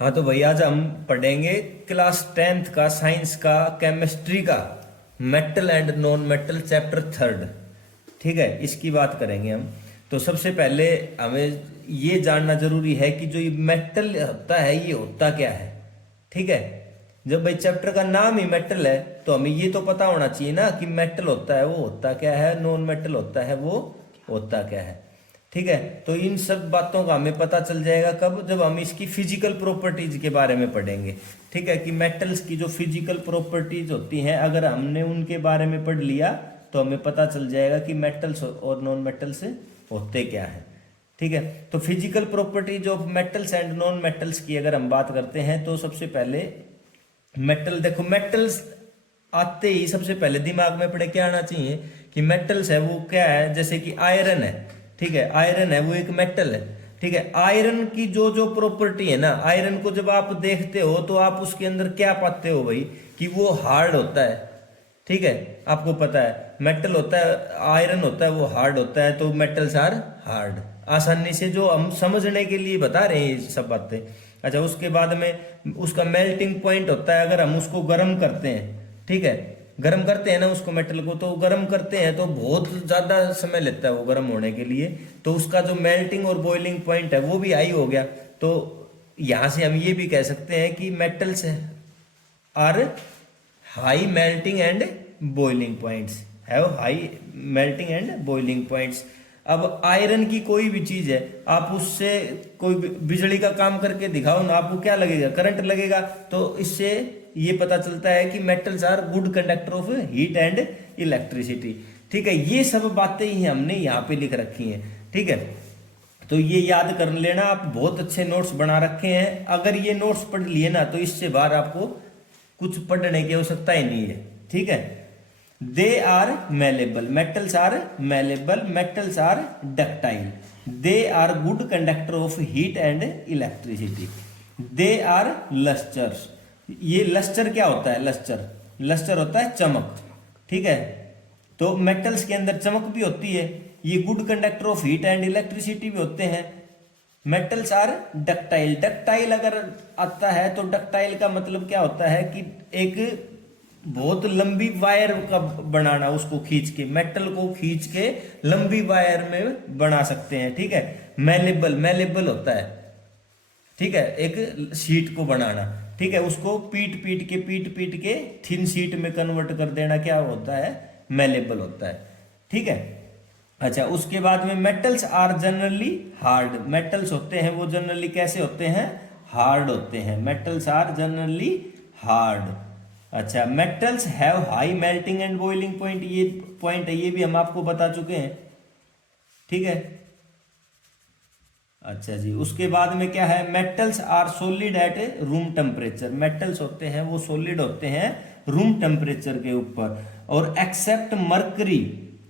हाँ तो भैया आज हम पढ़ेंगे क्लास 10th का साइंस का केमिस्ट्री का metal and non metal chapter 3rd। ठीक है, इसकी बात करेंगे हम। तो सबसे पहले हमें ये जानना जरूरी है कि जो ये मेटल होता है ये होता क्या है। ठीक है, जब भाई चैप्टर का नाम ही मेटल है तो हमें ये तो पता होना चाहिए ना कि मेटल होता है वो होता क्या है, नॉन मेटल होता है वो होता क्या है। ठीक है, तो इन सब बातों का हमें पता चल जाएगा कब, जब हम इसकी फिजिकल प्रॉपर्टीज के बारे में पढ़ेंगे। ठीक है, कि मेटल्स की जो फिजिकल प्रॉपर्टीज होती हैं अगर हमने उनके बारे में पढ़ लिया तो हमें पता चल जाएगा कि मेटल्स और नॉन मेटल्स होते क्या है। ठीक है, तो physical properties of metals and non metals की अगर हम बात करते हैं तो सबसे पहले मेटल देखो, मेटल्स आते ही सबसे पहले दिमाग में पड़े क्या आना चाहिए कि मेटल्स है वो क्या है। जैसे कि आयरन है, ठीक है, आयरन है वो एक मेटल है। ठीक है, आयरन की जो जो प्रॉपर्टी है ना, आयरन को जब आप देखते हो तो आप उसके अंदर क्या पाते हो भाई कि वो हार्ड होता है। ठीक है, आपको पता है मेटल होता है, आयरन होता है वो हार्ड होता है, तो मेटल्स आर हार्ड। आसानी से जो हम समझने के लिए बता रहे हैं ये सब बातें। अच्छा, उसके बाद में उसका मेल्टिंग पॉइंट होता है अगर हम उसको गर्म करते हैं। ठीक है, गर्म करते हैं ना उसको, मेटल को तो गर्म करते हैं तो बहुत ज्यादा समय लेता है वो गर्म होने के लिए, तो उसका जो मेल्टिंग और बॉइलिंग पॉइंट है वो भी हाई हो गया। तो यहां से हम ये भी कह सकते हैं कि metals are high melting and boiling points, have high melting and boiling points. अब आयरन की कोई भी चीज है, आप उससे कोई बिजली का काम करके दिखाओ ना, आपको क्या लगेगा, करंट लगेगा। तो इससे ये पता चलता है कि metals are good conductor of heat and electricity. ठीक है, ये सब बातें ही हमने यहाँ पे लिख रखी हैं। ठीक है, तो ये याद कर लेना, आप बहुत अच्छे नोट्स बना रखे हैं। अगर ये नोट्स पढ़ लिए ना तो इससे बाहर आपको कुछ पढ़ने की आवश्यकता ही नहीं है। ठीक है, they are malleable, metals are malleable, metals are ductile, they are good conductor of heat and electricity, they are lustres. ये लस्टर क्या होता है, लस्टर, लस्टर होता है चमक। ठीक है, तो मेटल्स के अंदर चमक भी होती है, ये good conductor of heat and electricity भी होते हैं। मेटल्स आर डक्टाइल, डक्टाइल अगर आता है तो डक्टाइल का मतलब क्या होता है कि एक बहुत लंबी वायर का बनाना, उसको खींच के, मेटल को खींच के लंबी वायर में बना सकते हैं। ठीक है, मेलेबल, मेलेबल होता है, ठीक है, एक शीट को बनाना। ठीक है, उसको पीट पीट के थिन शीट में कन्वर्ट कर देना क्या होता है, मेलेबल होता है। ठीक है, अच्छा, उसके बाद में metals are generally hard, metals होते हैं वो जनरली कैसे होते हैं, हार्ड होते हैं, मेटल्स आर जनरली हार्ड। अच्छा, metals have high melting and boiling point, ये पॉइंट है, ये भी हम आपको बता चुके हैं। ठीक है, अच्छा जी, उसके बाद में क्या है, metals are solid at room temperature, metals होते हैं वो सॉलिड होते हैं रूम टेम्परेचर के ऊपर, और except mercury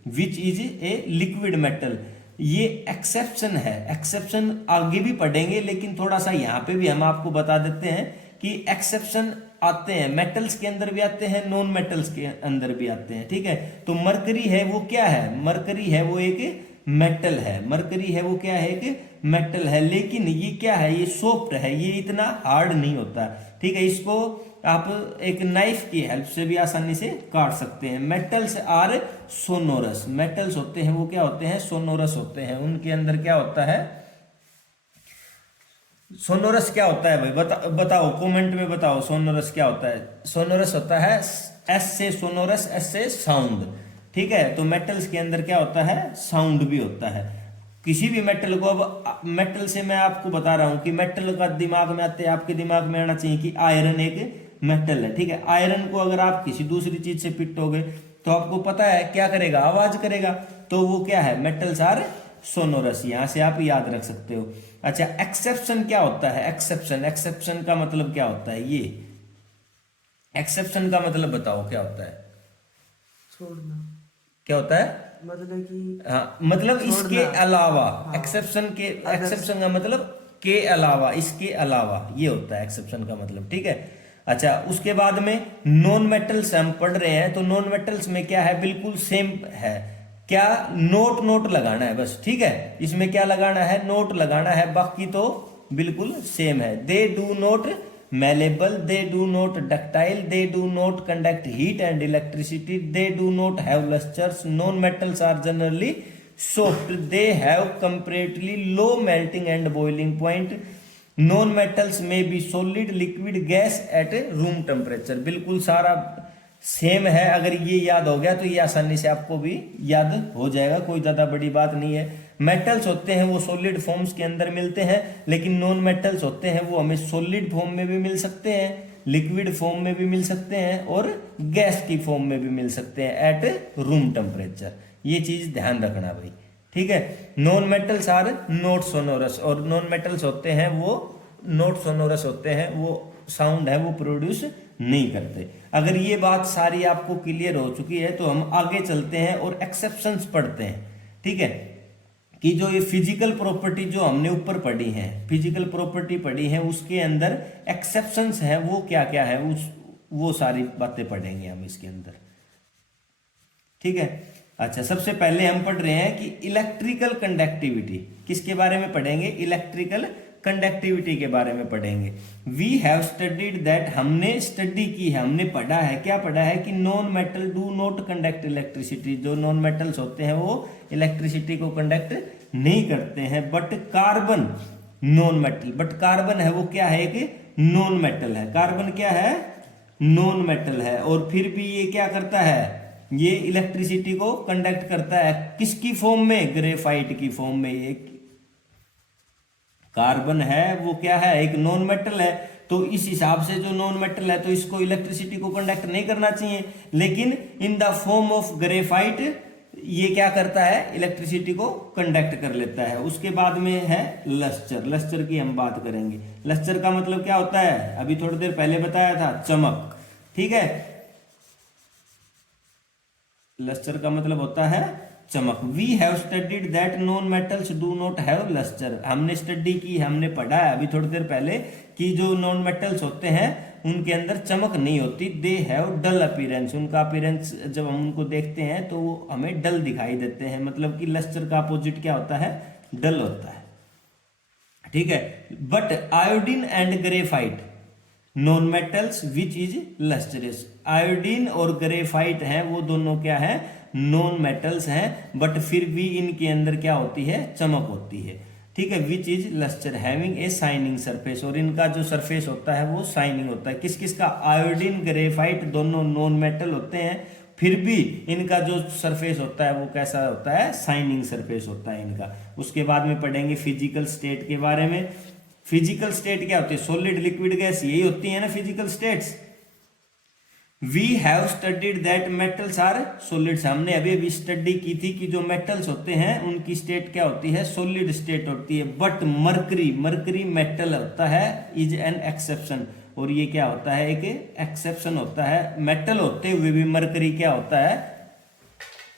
which is a liquid metal. ये एक्सेप्शन है, एक्सेप्शन आगे भी पढ़ेंगे लेकिन थोड़ा सा यहाँ पे भी हम आपको बता देते हैं कि एक्सेप्शन आते हैं, मेटल्स के अंदर भी आते हैं, नॉन मेटल्स के अंदर भी आते हैं। ठीक है, तो मरकरी है वो क्या है, मरकरी है वो एक मेटल है, मरकरी है वो क्या है, एक मेटल है, लेकिन ये क्या है, ये सॉफ्ट है, ये इतना हार्ड नहीं होता। ठीक है, इसको आप एक नाइफ की हेल्प से भी आसानी से काट सकते हैं। मेटल्स आर सोनोरस, मेटल्स होते हैं वो क्या होते हैं, सोनोरस होते हैं, उनके अंदर क्या होता है, सोनोरस क्या होता है भाई, बताओ कमेंट में बताओ, सोनोरस क्या होता है। सोनोरस होता है एस से सोनोरस, एस से साउंड। ठीक है, तो मेटल्स के अंदर क्या होता है, साउंड भी होता है। किसी भी मेटल को, अब मेटल से मैं आपको बता रहा हूं कि मेटल का दिमाग में आते, आपके दिमाग में आना चाहिए कि आयरन एक मेटल है। ठीक है, आयरन को अगर आप किसी दूसरी चीज से पिटोगे तो आपको पता है क्या करेगा, आवाज करेगा, तो वो क्या है, मेटल्स आर सोनोरस, यहां से आप याद रख सकते हो। अच्छा, एक्सेप्शन क्या होता है, एक्सेप्शन, एक्सेप्शन का मतलब क्या होता है, ये एक्सेप्शन का मतलब बताओ क्या होता है, छोड़ना, क्या होता है, मतलब कि हाँ मतलब इसके छोड़ना। अलावा, हाँ, एक्सेप्शन के, अदर्स। एक्सेप्शन का मतलब के अलावा, इसके अलावा, ये होता है एक्सेप्शन का मतलब। ठीक है, अच्छा, उसके बाद में नॉन मेटल्स हम पढ़ रहे हैं, तो नॉन मेटल्स में क्या है, बिल्कुल सेम है, क्या, नोट, नोट लगाना है बस। ठीक है, इसमें क्या लगाना है, नोट लगाना है, बाकी तो बिल्कुल सेम है। They do not malleable, they do not ductile, they do not conduct heat and electricity, they do not have lusters. Non metals are generally soft, they have comparatively low melting and boiling point. Non metals may be solid, liquid, gas at room temperature. बिल्कुल सारा same है। अगर ये याद हो गया तो ये आसानी से आपको भी याद हो जाएगा, कोई ज्यादा बड़ी बात नहीं है। मेटल्स होते हैं वो सॉलिड फॉर्म्स के अंदर मिलते हैं, लेकिन नॉन मेटल्स होते हैं वो हमें सॉलिड फॉर्म में भी मिल सकते हैं, लिक्विड फॉर्म में भी मिल सकते हैं और गैस की फॉर्म में भी मिल सकते हैं एट रूम टेम्परेचर। ये चीज ध्यान रखना भाई, ठीक है। Non metals are not sonorous, और नॉन मेटल्स होते हैं वो नॉट सोनोरस होते हैं, वो साउंड है वो प्रोड्यूस नहीं करते। अगर ये बात सारी आपको क्लियर हो चुकी है तो हम आगे चलते हैं और एक्सेप्शंस पढ़ते हैं, ठीक है। कि जो ये फिजिकल प्रॉपर्टी जो हमने ऊपर पढ़ी है, फिजिकल प्रॉपर्टी पढ़ी है, उसके अंदर एक्सेप्शंस है वो क्या क्या है, वो सारी बातें पढ़ेंगे हम इसके अंदर, ठीक है। अच्छा, सबसे पहले हम पढ़ रहे हैं कि इलेक्ट्रिकल कंडक्टिविटी, किसके बारे में पढ़ेंगे, इलेक्ट्रिकल कंडक्टिविटी के बारे में पढ़ेंगे। वी हैव स्टडीड दैट, हमने स्टडी की है, हमने पढ़ा है, क्या पढ़ा है कि non metal do not conduct electricity, जो नॉन मेटल्स होते हैं वो इलेक्ट्रिसिटी को कंडक्ट नहीं करते हैं। But carbon non metal, but carbon है वो क्या है, एक नॉन मेटल है। कार्बन क्या है, नॉन मेटल है, और फिर भी ये क्या करता है, ये इलेक्ट्रिसिटी को कंडक्ट करता है। किसकी फॉर्म में, ग्रेफाइट की फॉर्म में। ये कार्बन है वो क्या है, एक नॉन मेटल है, तो इस हिसाब से जो नॉन मेटल है तो इसको इलेक्ट्रिसिटी को कंडक्ट नहीं करना चाहिए, लेकिन in the form of graphite ये क्या करता है, इलेक्ट्रिसिटी को कंडक्ट कर लेता है। उसके बाद में है लस्टर, लस्टर की हम बात करेंगे। लस्टर का मतलब क्या होता है, अभी थोड़ी देर पहले बताया था, चमक, ठीक है। लस्टर का मतलब होता है चमक। We have studied that non metals do not have lustre, हमने स्टडी की, हमने पढ़ा है अभी थोड़ी देर पहले कि जो नॉन मेटल्स होते हैं उनके अंदर चमक नहीं होती। दे हैव डल अपीयरेंस, उनका अपीयरेंस जब हम उनको देखते हैं तो वो हमें डल दिखाई देते हैं, मतलब कि लस्टर का अपोजिट क्या होता है, डल होता है, ठीक है। But iodine and graphite non metals which is lustrous, iodine और ग्रेफाइट हैं वो दोनों क्या है, नॉन मेटल्स हैं, बट फिर भी इनके अंदर क्या होती है, चमक होती है, ठीक है। Which is lustre having a shining surface, और इनका जो सरफेस होता है वो शाइनिंग होता है। किस किस का, आयोडीन ग्रेफाइट दोनों नॉन मेटल होते हैं, फिर भी इनका जो सरफेस होता है वो कैसा होता है, शाइनिंग सरफेस होता है इनका। उसके बाद में पढ़ेंगे फिजिकल स्टेट के बारे में। फिजिकल स्टेट क्या होती है, सॉलिड, लिक्विड, गैस, यही होती है ना physical states. We have studied that metals are solids, हमने अभी अभी स्टडी की थी कि जो मेटल्स होते हैं उनकी स्टेट क्या होती है, सॉलिड स्टेट होती है। बट मरकरी, मरकरी मेटल होता है, इज एन एक्सेप्शन, और ये क्या होता है, एक एक्सेप्शन होता है। मेटल होते हुए भी मरकरी क्या होता है,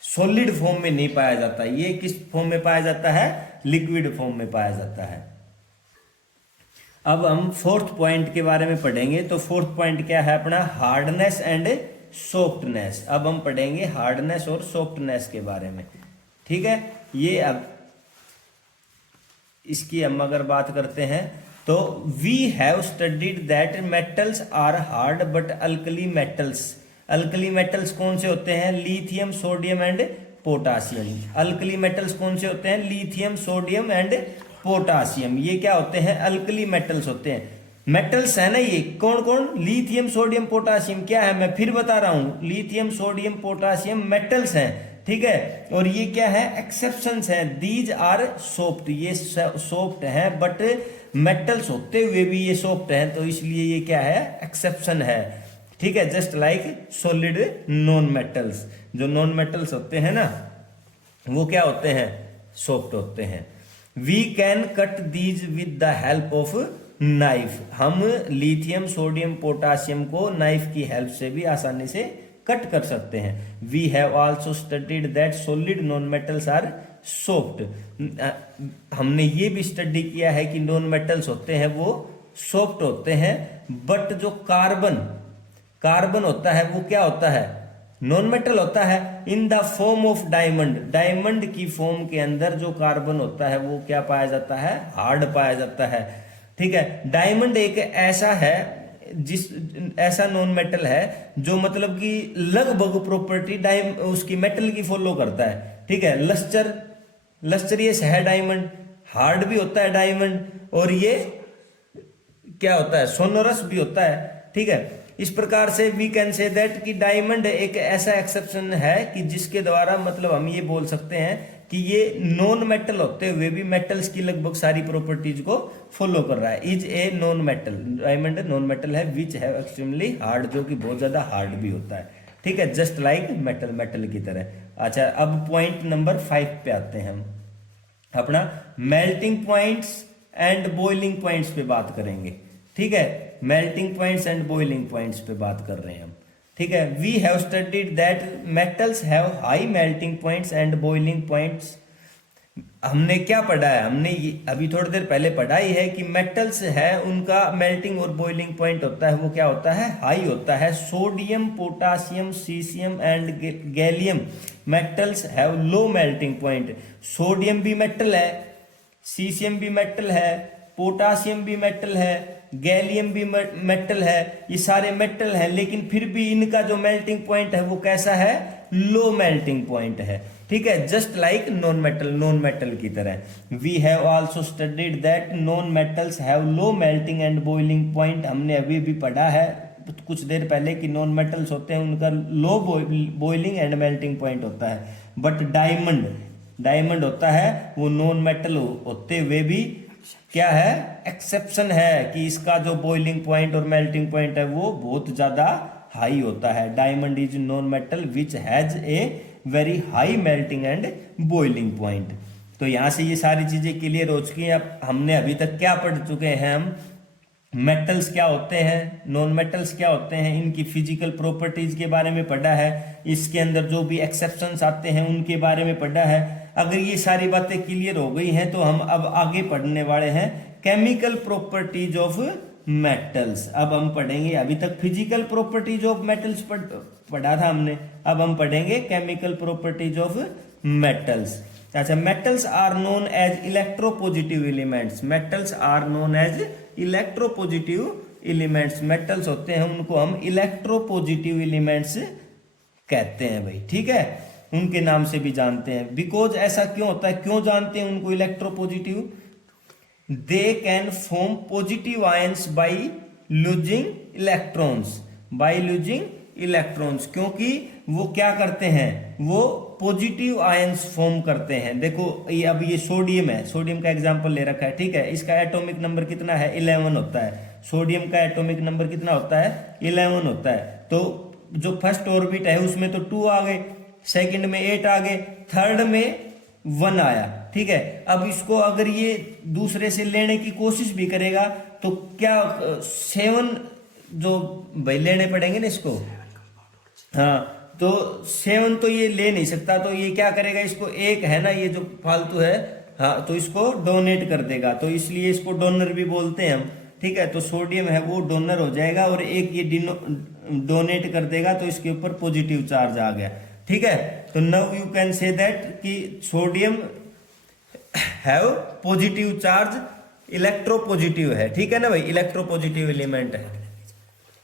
सॉलिड फॉर्म में नहीं पाया जाता। ये किस फॉर्म में पाया जाता है, लिक्विड फॉर्म में पाया जाता है। अब हम फोर्थ पॉइंट के बारे में पढ़ेंगे। तो फोर्थ पॉइंट क्या है अपना, हार्डनेस एंड सॉफ्टनेस। अब हम पढ़ेंगे हार्डनेस और सॉफ्टनेस के बारे में, ठीक है। ये अब इसकी हम अगर बात करते हैं तो we have studied that metals are hard but alkali metals, alkali metals कौन से होते हैं, lithium, sodium and potassium. Alkali metals कौन से होते हैं, लिथियम, सोडियम एंड पोटासियम, ये क्या होते हैं, अल्कली मेटल्स होते हैं। मेटल्स है ना ये, कौन कौन, लिथियम, सोडियम, पोटासियम क्या है, मैं फिर बता रहा हूं, लिथियम, सोडियम, पोटासियम मेटल्स हैं, ठीक है। और ये क्या है, एक्सेप्शंस है। दीज आर सॉफ्ट, ये सॉफ्ट है, बट मेटल्स होते हुए भी ये सॉफ्ट है, तो इसलिए ये क्या है, एक्सेप्शन है, ठीक है। Just like solid non metals, जो नॉन मेटल्स होते हैं ना वो क्या होते हैं, सॉफ्ट होते हैं। We can cut these with the help of knife, हम लिथियम, सोडियम, पोटासियम को नाइफ की हेल्प से भी आसानी से कट कर सकते हैं। We have also studied that solid non metals are soft, हमने ये भी स्टडी किया है कि नॉन मेटल्स होते हैं वो सॉफ्ट होते हैं। बट जो कार्बन, कार्बन होता है वो क्या होता है, नॉन मेटल होता है। In the form of diamond, diamond की फॉर्म के अंदर जो कार्बन होता है वो क्या पाया जाता है, हार्ड पाया जाता है। ठीक है। डायमंड एक ऐसा है ऐसा नॉन मेटल है जो मतलब कि लगभग प्रॉपर्टी उसकी मेटल की फॉलो करता है, ठीक है। लस्चरियस है डायमंड, हार्ड भी होता है डायमंड, और ये क्या होता है, सोनोरस भी होता है, ठीक है। इस प्रकार से वी कैन से दैट कि डायमंड एक ऐसा एक्सेप्शन है कि जिसके द्वारा मतलब हम ये बोल सकते हैं कि ये नॉन मेटल होते हुए भी मेटल्स की लगभग सारी प्रॉपर्टीज को फॉलो कर रहा है। Is a non metal, diamond non metal है विच है एक्सट्रीमली हार्ड, जो कि बहुत ज्यादा हार्ड भी होता है, ठीक है, जस्ट लाइक मेटल, मेटल की तरह। अच्छा, अब पॉइंट नंबर 5 पे आते हैं हम, अपना melting points and boiling points पे बात करेंगे, ठीक है। Melting points and boiling points पे बात कर रहे हैं हम, ठीक है। We have studied that metals have high melting points and boiling points. हमने क्या पढ़ा है, हमने अभी थोड़ी देर पहले पढ़ा ही है कि मेटल्स है उनका मेल्टिंग और बॉइलिंग पॉइंट होता है, वो क्या होता है, हाई होता है। Sodium, potassium, caesium and gallium metals have low melting point. Sodium भी मेटल है, सीसियम भी मेटल है, पोटासियम भी मेटल है, गैलियम भी मेटल है, ये सारे मेटल हैं, लेकिन फिर भी इनका जो मेल्टिंग पॉइंट है वो कैसा है, लो मेल्टिंग पॉइंट है, ठीक है, जस्ट लाइक नॉन मेटल की तरह। We have also studied that non metals have low melting and boiling point. हमने अभी भी पढ़ा है कुछ देर पहले कि नॉन मेटल्स होते हैं उनका low boiling and melting point होता है, बट डायमंड होता है वो नॉन मेटल होते हुए भी क्या है, एक्सेप्शन है कि इसका जो बॉइलिंग पॉइंट और मेल्टिंग पॉइंट है वो बहुत ज्यादा हाई होता है। Diamond is non metal which has a very high melting and boiling point. तो यहां से ये सारी चीजें क्लियर हो चुकी हैं। अब हमने अभी तक क्या पढ़ चुके हैं, हम मेटल्स क्या होते हैं, नॉन मेटल्स क्या होते हैं, इनकी फिजिकल प्रॉपर्टीज के बारे में पढ़ा है, इसके अंदर जो भी एक्सेप्शंस आते हैं उनके बारे में पढ़ा है। अगर ये सारी बातें क्लियर हो गई हैं तो हम अब आगे पढ़ने वाले हैं केमिकल प्रॉपर्टीज ऑफ मेटल्स। अब हम पढ़ेंगे, अभी तक फिजिकल प्रॉपर्टीज ऑफ मेटल्स पढ़ा था हमने, अब हम पढ़ेंगे केमिकल प्रॉपर्टीज ऑफ मेटल्स। अच्छा, metals are known as electropositive elements. Metals are known as electropositive elements. Metals होते हैं उनको हम इलेक्ट्रोपॉजिटिव एलिमेंट्स कहते हैं भाई, ठीक है, उनके नाम से भी जानते हैं। बिकॉज ऐसा क्यों होता है, क्यों जानते हैं उनको electropositive, they can form positive ions by losing electrons, क्योंकि वो क्या करते हैं, वो पॉजिटिव आयंस फॉर्म करते हैं। देखो ये अब ये सोडियम है, सोडियम का एग्जांपल ले रखा है, ठीक है, इसका एटॉमिक नंबर कितना है, 11 होता है। सोडियम का एटॉमिक नंबर कितना होता है, 11 होता है। तो जो फर्स्ट ऑर्बिट है उसमें तो 2 आ गए, सेकंड में 8 आ गए, थर्ड में 1 आया, ठीक है। अब इसको अगर ये दूसरे से लेने की कोशिश भी करेगा तो क्या 7 जो भाई लेने पड़ेंगे ना इसको, हाँ, तो 7 तो ये ले नहीं सकता, तो ये क्या करेगा, इसको एक है ना ये जो फालतू है, हाँ, तो इसको डोनेट कर देगा, तो इसलिए इसको डोनर भी बोलते हैं हम, ठीक है। तो सोडियम है वो डोनर हो जाएगा और एक ये डोनेट कर देगा, तो इसके ऊपर पॉजिटिव चार्ज आ गया, ठीक है। तो now you can say that कि sodium have positive charge, electropositive है, ठीक है ना भाई, इलेक्ट्रोपॉजिटिव एलिमेंट है,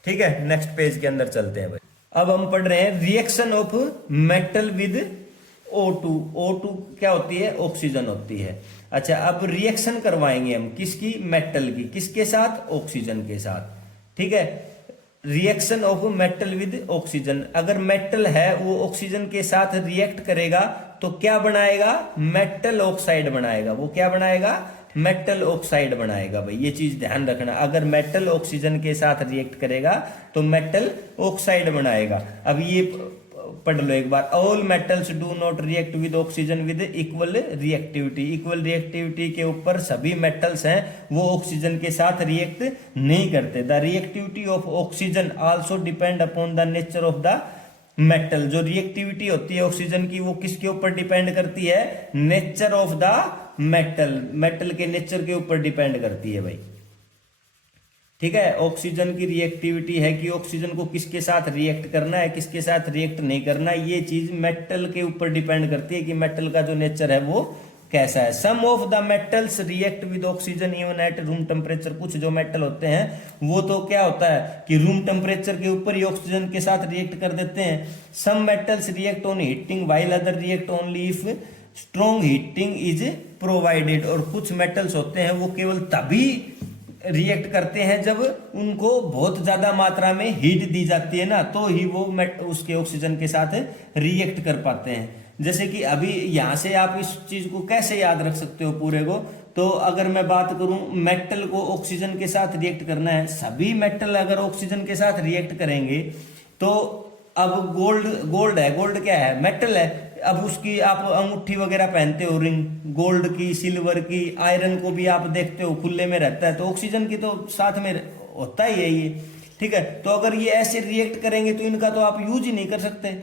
ठीक है। नेक्स्ट पेज के अंदर चलते हैं भाई। अब हम पढ़ रहे हैं reaction of metal with O2। O2 क्या होती है, ऑक्सीजन होती है। अच्छा, अब रिएक्शन करवाएंगे हम किसकी, मेटल की, किसके साथ, ऑक्सीजन के साथ, ठीक है। Reaction of metal with oxygen, अगर मेटल है वो ऑक्सीजन के साथ रिएक्ट करेगा तो क्या बनाएगा, मेटल ऑक्साइड बनाएगा। वो क्या बनाएगा, मेटल ऑक्साइड बनाएगा भाई, ये चीज ध्यान रखना। अगर मेटल ऑक्सीजन के साथ रिएक्ट करेगा तो मेटल ऑक्साइड बनाएगा। अब ये पढ़ लो एक बार, all metals do not react with oxygen with equal reactivity. Equal reactivity के ऊपर सभी मेटल्स हैं वो ऑक्सीजन के साथ रिएक्ट नहीं करते। The reactivity of oxygen also depend upon the nature of the metal. जो रिएक्टिविटी होती है ऑक्सीजन की वो किसके ऊपर डिपेंड करती है, nature of the metal, metal के नेचर के ऊपर डिपेंड करती है भाई, ठीक है। ऑक्सीजन की रिएक्टिविटी है कि ऑक्सीजन को किसके साथ रिएक्ट करना है, किसके साथ रिएक्ट नहीं करना है, ये चीज मेटल के ऊपर डिपेंड करती है कि मेटल का जो नेचर है वो कैसा है। Some of the metals react with oxygen even at room temperature. कुछ जो मेटल होते हैं वो तो क्या होता है कि रूम टेम्परेचर के ऊपर ही ऑक्सीजन के साथ रिएक्ट कर देते हैं। Some metals react on heating while other react only if strong heating is provided. और कुछ मेटल्स होते हैं वो केवल तभी रिएक्ट करते हैं जब उनको बहुत ज्यादा मात्रा में हीट दी जाती है ना, तो ही वो उसके ऑक्सीजन के साथ रिएक्ट कर पाते हैं। जैसे कि अभी यहां से आप इस चीज को कैसे याद रख सकते हो पूरे को, तो अगर मैं बात करूं मेटल को ऑक्सीजन के साथ रिएक्ट करना है, सभी मेटल अगर ऑक्सीजन के साथ रिएक्ट करेंगे तो अब गोल्ड है, गोल्ड क्या है, मेटल है। अब उसकी आप अंगूठी वगैरह पहनते हो, रिंग गोल्ड की, सिल्वर की, आयरन को भी आप देखते हो खुले में रहता है, तो ऑक्सीजन की तो साथ में होता ही है ये, ठीक है। तो अगर ये ऐसे रिएक्ट करेंगे तो इनका तो आप यूज ही नहीं कर सकते।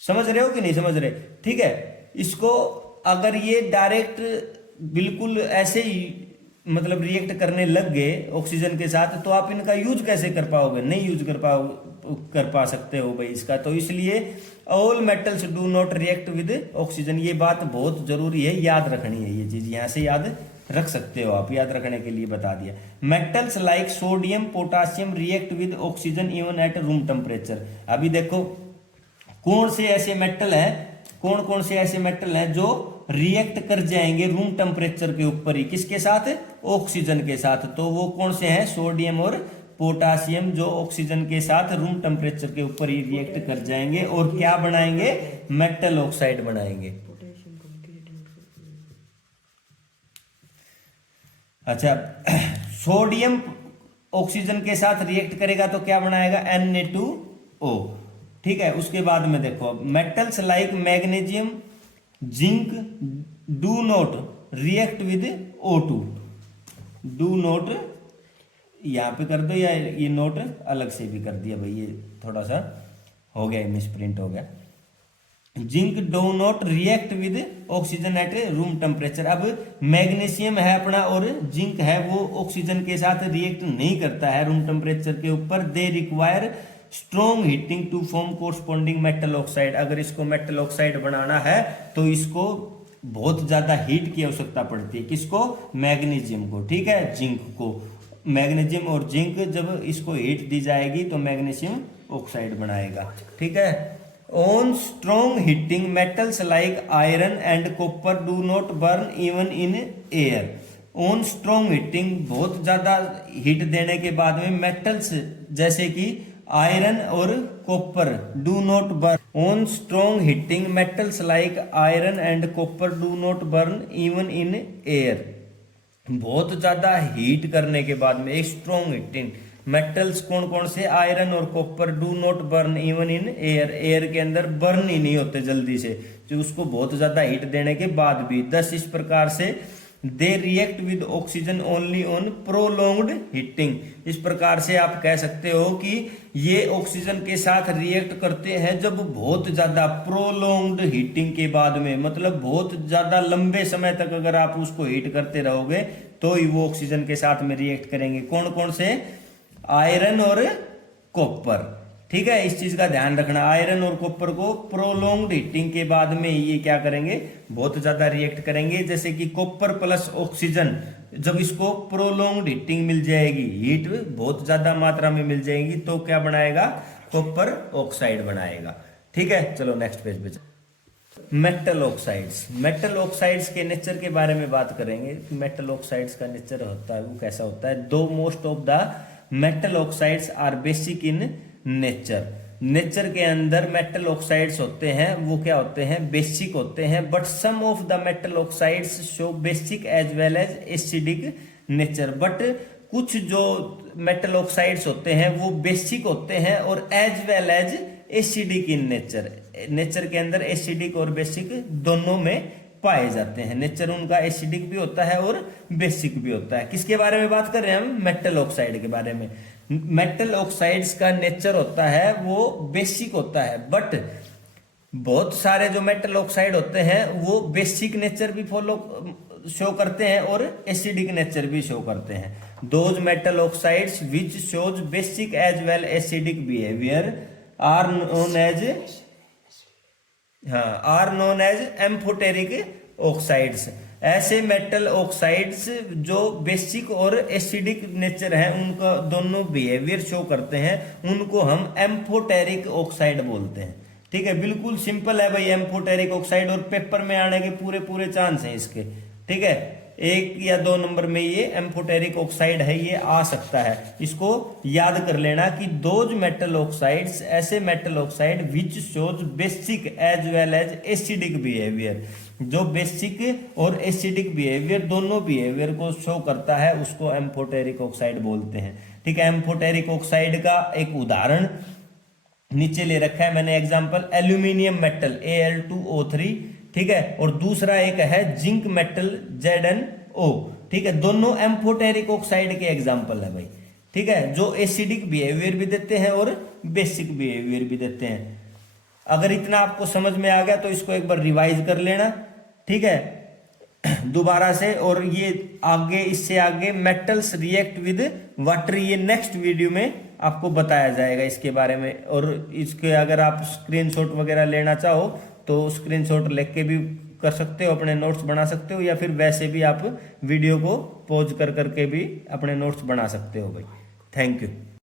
समझ रहे हो कि नहीं समझ रहे, ठीक है। इसको अगर ये डायरेक्ट बिल्कुल ऐसे ही मतलब रिएक्ट करने लग गए ऑक्सीजन के साथ, तो आप इनका यूज कैसे कर पाओगे, नहीं यूज कर पा सकते हो भाई इसका। तो इसलिए all metals do not react with oxygen, ये बात बहुत जरूरी है, याद रखनी है ये चीज, यहां से याद रख सकते हो आप, याद रखने के लिए बता दिया। Metals like sodium potassium react with oxygen even at room temperature. अभी देखो कौन से ऐसे मेटल हैं, कौन से ऐसे मेटल हैं जो रिएक्ट कर जाएंगे रूम टेम्परेचर के ऊपर ही, किसके साथ, ऑक्सीजन के साथ। तो वो कौन से हैं, सोडियम और पोटासियम, जो ऑक्सीजन के साथ रूम टेम्परेचर के ऊपर ही रिएक्ट कर जाएंगे और क्या बनाएंगे, मेटल ऑक्साइड बनाएंगे। अच्छा, सोडियम ऑक्सीजन के साथ रिएक्ट करेगा तो क्या बनाएगा, Na2O, ठीक है। उसके बाद में देखो metals like magnesium zinc do not react with O2, do not यहां पे कर दो, या ये नोट अलग से भी कर दिया भाई, ये थोड़ा सा हो गया, मिसप्रिंट हो गया। Zinc do not react with oxygen eight room temperature. अब मैग्नीशियम है अपना और जिंक है, वो ऑक्सीजन के साथ रिएक्ट नहीं करता है रूम टेम्परेचर के ऊपर। They require strong heating to form corresponding metal oxide. अगर इसको मेटल ऑक्साइड बनाना है तो इसको बहुत ज्यादा हीट की आवश्यकता पड़ती है, किसको, मैग्नीशियम को, ठीक है, जिंक को। मैग्नीशियम और जिंक जब इसको हीट दी जाएगी तो मैग्नीशियम ऑक्साइड बनाएगा, ठीक है। On strong heating metals like iron and copper do not burn even in air. On strong heating, बहुत ज्यादा हीट देने के बाद में मेटल्स जैसे कि आयरन और copper do not burn. On strong heating metals like iron and copper do not burn even in air. बहुत ज्यादा हीट करने के बाद में एक स्ट्रॉन्ग हीटिंग मेटल्स कौन कौन से, आयरन और copper do not burn even in air, air के अंदर बर्न ही नहीं होते जल्दी से, जो उसको बहुत ज्यादा हीट देने के बाद भी। दस इस प्रकार से they react with oxygen only on prolonged heating. इस प्रकार से आप कह सकते हो कि ये ऑक्सीजन के साथ रिएक्ट करते हैं जब बहुत ज्यादा प्रोलॉन्ग्ड हीटिंग के बाद में, मतलब बहुत ज्यादा लंबे समय तक अगर आप उसको हीट करते रहोगे तो ही वो ऑक्सीजन के साथ में रिएक्ट करेंगे। कौन कौन से, आयरन और कॉपर, ठीक है, इस चीज का ध्यान रखना। आयरन और कॉपर को प्रोलॉन्ग्ड हीटिंग के बाद में ये क्या करेंगे, बहुत ज्यादा रिएक्ट करेंगे। जैसे कि कॉपर प्लस ऑक्सीजन, जब इसको प्रोलॉन्ग्ड हीटिंग मिल जाएगी, हीट बहुत ज्यादा मात्रा में मिल जाएगी, तो क्या बनाएगा, कॉपर ऑक्साइड बनाएगा, ठीक है। चलो नेक्स्ट पेज पे। मेटल ऑक्साइड्स, मेटल ऑक्साइड्स के नेचर के बारे में बात करेंगे। मेटल ऑक्साइड्स का नेचर होता है वो कैसा होता है। Though most of the metal oxides are basic in nature. Nature के अंदर मेटल ऑक्साइड्स होते हैं वो क्या होते हैं, बेसिक होते हैं। But some of the metal oxides show basic as well as acidic nature. But कुछ जो मेटल ऑक्साइड्स होते हैं वो बेसिक होते हैं और as well as acidic in nature. Nature के अंदर एसिडिक और बेसिक दोनों में पाए जाते हैं। नेचर उनका एसिडिक भी होता है और बेसिक भी होता है। किसके बारे में बात कर रहे हैं हम, मेटल ऑक्साइड के बारे में। मेटल ऑक्साइड्स का नेचर होता है वो बेसिक होता है, बट बहुत सारे जो मेटल ऑक्साइड होते हैं वो बेसिक नेचर भी शो करते हैं और एसिडिक नेचर भी शो करते हैं। Those metal oxides which shows basic as well acidic behaviour are known as amphoteric oxides, ऐसे मेटल ऑक्साइड्स जो बेसिक और एसिडिक नेचर है, उनका दोनों बिहेवियर शो करते हैं, उनको हम एम्फोटेरिक ऑक्साइड बोलते हैं। ठीक है, बिल्कुल सिंपल है भाई एम्फोटेरिक ऑक्साइड, और पेपर में आने के पूरे पूरे चांस हैं इसके। ठीक है, 1 या 2 नंबर में ये एम्फोटेरिक ऑक्साइड है, ये आ सकता है। इसको याद कर लेना कि दोज मेटल ऑक्साइड्स, ऐसे metal oxide which shows basic as well as acidic behaviour, जो बेसिक और एसिडिक बिहेवियर दोनों बिहेवियर को शो करता है, उसको एम्फोटेरिक ऑक्साइड बोलते हैं। ठीक है, एम्फोटेरिक ऑक्साइड का एक उदाहरण नीचे ले रखा है मैंने एग्जांपल, एल्यूमिनियम मेटल Al2O3। ठीक है, और दूसरा एक है जिंक मेटल ZnO। ठीक है, दोनों एम्फोटेरिक ऑक्साइड के एग्जांपल है भाई। ठीक है, जो एसिडिक बिहेवियर भी देते हैं और बेसिक बिहेवियर भी देते हैं। अगर इतना आपको समझ में आ गया तो इसको एक बार रिवाइज कर लेना। ठीक है, दोबारा से, और ये आगे, इससे आगे मेटल्स रिएक्ट विद वाटर, ये नेक्स्ट वीडियो में आपको बताया जाएगा इसके बारे में। और इसके अगर आप स्क्रीनशॉट वगैरह लेना चाहो तो स्क्रीनशॉट लेके भी कर सकते हो, अपने नोट्स बना सकते हो, या फिर वैसे भी आप वीडियो को पॉज कर करके भी अपने नोट्स बना सकते हो भाई। Thank you.